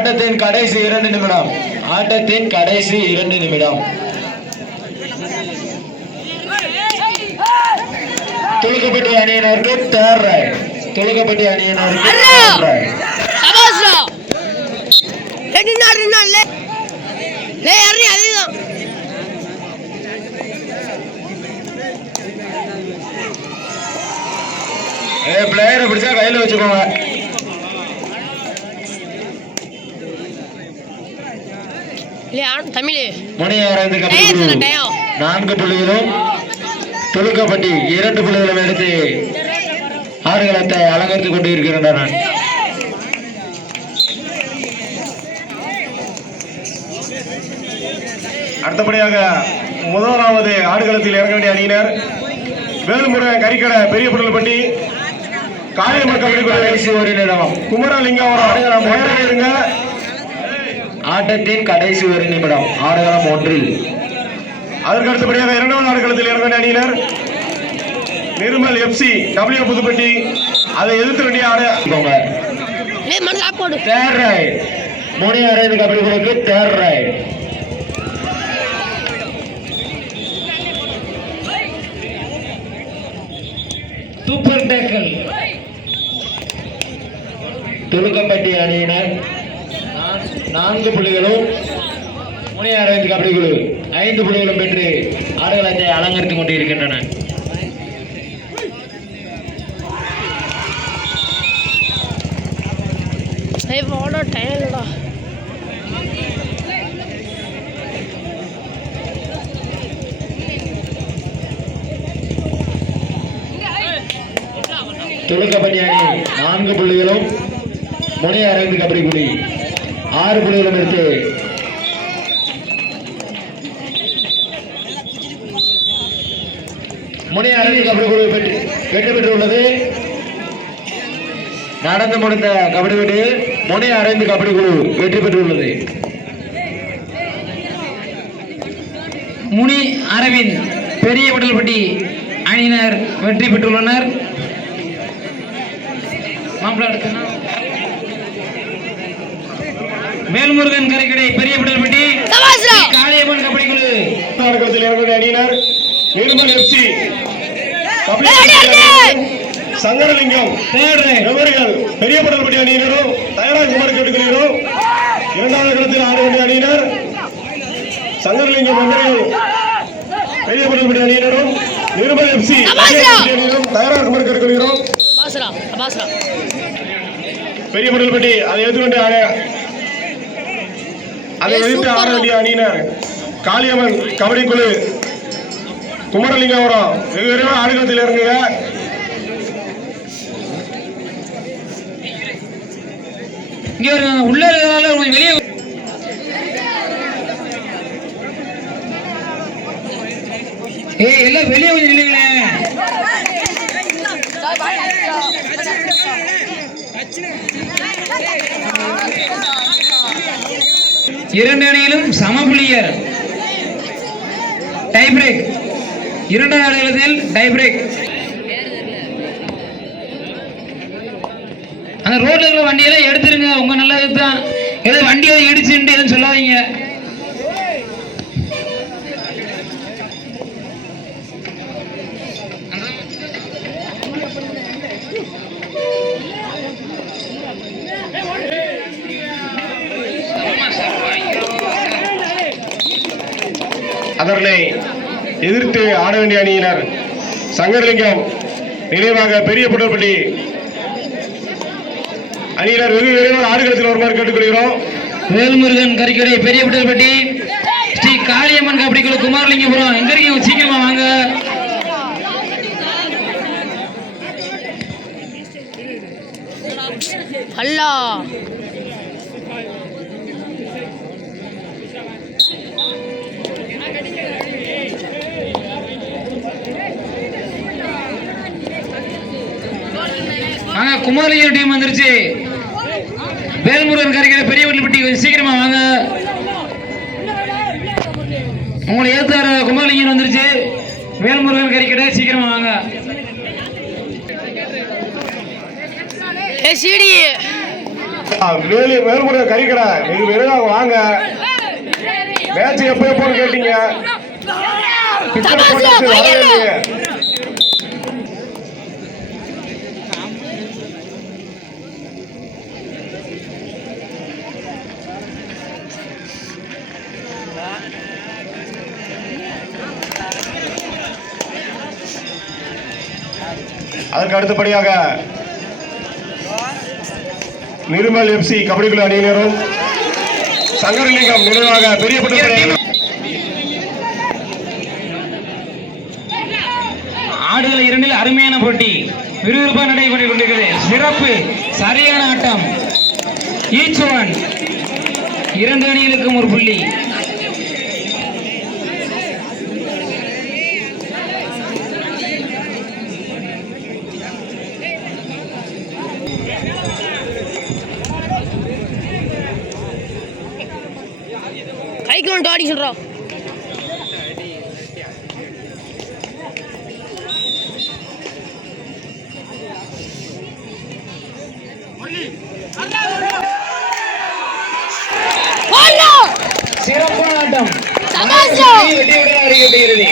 ஆட்டத்தின் கடைசி 2 நிமிடம். ஆட்டத்தின் கடைசி 2 நிமிடம். துலுக்கப்பட்டி அணியினருக்கு தேர்ட் ரைட். துலுக்கப்பட்டி அணியினருக்கு தேர்ட் ரைட். சபாஸ்ரா ரெண்டு நாள் லே யாரே அதுதான் பிளேயரை பிடிச்சா கையில வச்சுக்கோங்க. முனையாரந்து 4 புள்ளிகளும் துலுக்கப்பட்டி 2 புள்ளிகளும் எடுத்து ஆடுகளத்தை அலங்கரித்துக் கொண்டு இருக்கின்றன. அடுத்தபடியாக முதலாவது ஆடுகளத்தில் இறங்க வேண்டிய அணியினர் வேலுமுருகன் கறிக்கடை பெரிய புடல்பட்டி குமரலிங்கம் இருங்க. ஆட்டத்தின் கடைசி 1 நிமிடம். ஆடுகளம் 1. அதற்கு அடுத்தபடியாக 2வது ஆடுகளத்தில் இறங்க வேண்டிய அணியினர் நிர்மல் எஃப்சி டபிள்யூ புதுப்பட்டி. அதை எதிர்த்து வேண்டிய முனையாரந்து third raid. Super tackle. Thulukkapatti அணியினர் 4 புள்ளிகளும் முனையாரந்து கபடி குழு 5 புள்ளிகளும் பெற்று ஆடுகளத்தை அலங்கரித்துக் கொண்டிருக்கின்றன. துலுக்கப்பட்டி அணி 4 புள்ளிகளும் முனையாரந்து கபடி குழு 6 புள்ளிகளும் எடுத்து முனையாரந்து கபடி குழு வெற்றி பெற்றுள்ளது. நடந்து முடிந்த கபடி போட்டியில் முனையாரந்து கபடி குழு வெற்றி பெற்றுள்ளது. முனி அரவிந்த் பெரிய புடல்பட்டி அணியினர் வெற்றி பெற்றுள்ளனர். வேல்முருகன் கரைக்கடை பெரிய புடல்பட்டி காளியம்மன் கபடி குழு அணியினர் நிர்மல் எஃப்சி சங்கரலிங்கம் பெரிய புடல்பட்டி அணியினரும் தயாராக குமார் கேட்டுக்கொள்கிறோம். 2வது களத்தில் ஆட வேண்டிய அணியினர் சங்கரலிங்கம் பெரிய புடல்பட்டி அணியினரும் நிர்மல் எஃப்சி அணியினரும் தயாராக குமார் கேட்டுக்கொள்கிறோம். பெரிய புடல்பட்டி அதை எதிர்கொண்டு அதை எதிர்த்து ஆட வேண்டிய அணியினர் காளியம்மன் கபடி குழு குமரலிங்கபுரம். வெகு விரைவாக ஆடுகளத்தில் இறங்குங்க. உள்ள வெளியே எல்லாம் வெளியே கொஞ்சம் இல்லைங்களே. இரண்டு அணியிலும் சமபுள்ளியர். Tie break. 2வது ஆடுகளத்தில் டை பிரேக். அந்த ரோட்ல வண்டியெல்லாம் எடுத்துருங்க. உங்க நல்லது தான். ஏதோ வண்டியை இடிச்சுட்டு எதுவும் சொல்லாதீங்க. அதனை எதிர்த்து ஆட வேண்டிய அணியினர் சங்கரலிங்கம் நினைவாக பெரிய புடல்பட்டி அணியினர் வெகு விரைவாக ஆடுகளத்தில் வருமாறு கேட்டுக்கொள்கிறோம். வேல்முருகன் கறிக்கடை பெரிய புடல்பட்டி ஸ்ரீ காளியம்மன் கபடி குழு குமாரலிங்கபுரம். எங்க இருக்கீங்க? சீக்கிரமா வாங்க. அல்லா குமாரலிங்கர் டீம் வந்துருச்சு. வேல்முருகன் கரைக்கடை பெரிய புடல்பட்டி சீக்கிரமா வாங்க. உங்களை ஏத்தார குமாரலிங்கர் வந்துருச்சு. வேல்முருகன் கறிக்கடை சீக்கிரமா வாங்க. வேலுமுருக கறிக்கடை இது விரைவாக வாங்க. மேட்ச் எப்போ எப்போன்னு கேட்டீங்க. பிக்சர் போட்டாச்சு, வரவே இல்லையே. அதற்கு அடுத்தபடியாக நிருமல் எஃப்சி கபடி குழு அணியினரும் சங்கரலிங்கம் நினைவாக பெரியப்பட்ட ஆடுகள் இரண்டில் அருமையான போட்டி விறுவிறுப்பாக நடைபெற்றுக் கொண்டிருக்கிறது. சிறப்பு சரியான ஆட்டம். ஈச் ஒன் 2 அணிகளுக்கும் ஒரு புள்ளி. கைக்கு ஒன்று ஆடி சொல்றோம். சிறப்பான ஆட்டம். சபாஷ். வெற்றி விட அறிவிக்கப்படுகிறது.